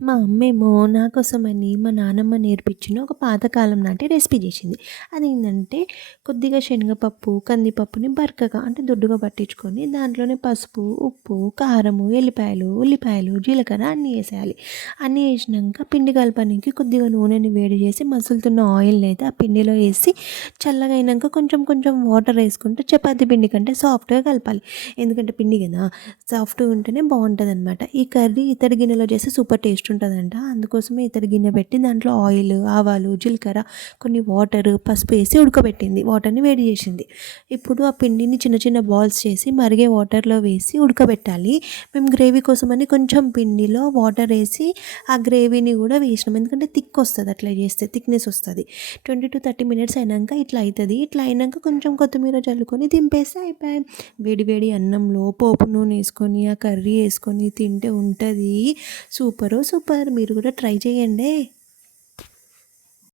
మా అమ్మేమో నా కోసమని మా నానమ్మ నేర్పించిన ఒక పాతకాలం నాటి రెసిపీ చేసింది. అదేంటంటే కొద్దిగా శనగపప్పు, కందిపప్పుని బరకగా అంటే దొడ్డుగా పట్టించుకొని దాంట్లోనే పసుపు, ఉప్పు, కారము, ఎల్లిపాయలు, ఉల్లిపాయలు, జీలకర్ర అన్నీ ఏసేయాలి. అన్నీ ఏసినంక పిండి కలపనీకి కొద్దిగా నూనెని వేడి చేసి మసులుతున్న ఆయిల్‌ని అయితే ఆ పిండిలో ఏసి చల్లగా అయినంక కొంచెం కొంచెం వాటర్ ఏసుకుంటూ చపాతీ పిండి కంటే సాఫ్ట్‌గా కలపాలి. ఎందుకంటే పిండి కదా! సాఫ్ట్‌గా ఉంటేనే బావుంటదనమాట. ఈ కర్రీ ఇత్తడి గిన్నెలో చేస్తే సూపర్ టేస్ట్ ఉంటదంట. అందుకోసమే ఇత్తడి గిన్నె పెట్టి దాంట్లో ఆయిల్, ఆవాలు, జీలకర్ర, కొన్ని వాటర్, పసుపు ఏసి ఉడకబెట్టింది. వాటర్‌ని వేడి చేసింది. ఇప్పుడు ఆ పిండిని చిన్న చిన్న బాల్స్ చేసి మరిగే వాటర్‌లో వేసి ఉడకబెట్టాలి. మేము గ్రేవీ కోసమని కొంచెం పిండిలో వాటర్ ఏసి ఆ గ్రేవీని కూడా వేసినాం. ఎందుకంటే థిక్ వస్తది అట్లా చేస్తే థిక్‌నెస్ వస్తది. 20-30 మినిట్స్ అయినంక ఇట్లా అయితది. ఇట్లా అయినంక కొంచెం కొత్తిమీర చల్లుకొని దింపేస్తే అయిపాయే. వేడి వేడి అన్నంలో పోపు నూనె ఏసుకొని, ఆ కర్రీ ఏసుకొని తింటే ఉంటది. సూపరో సూపర్. మీరు కూడా ట్రై చేయండే.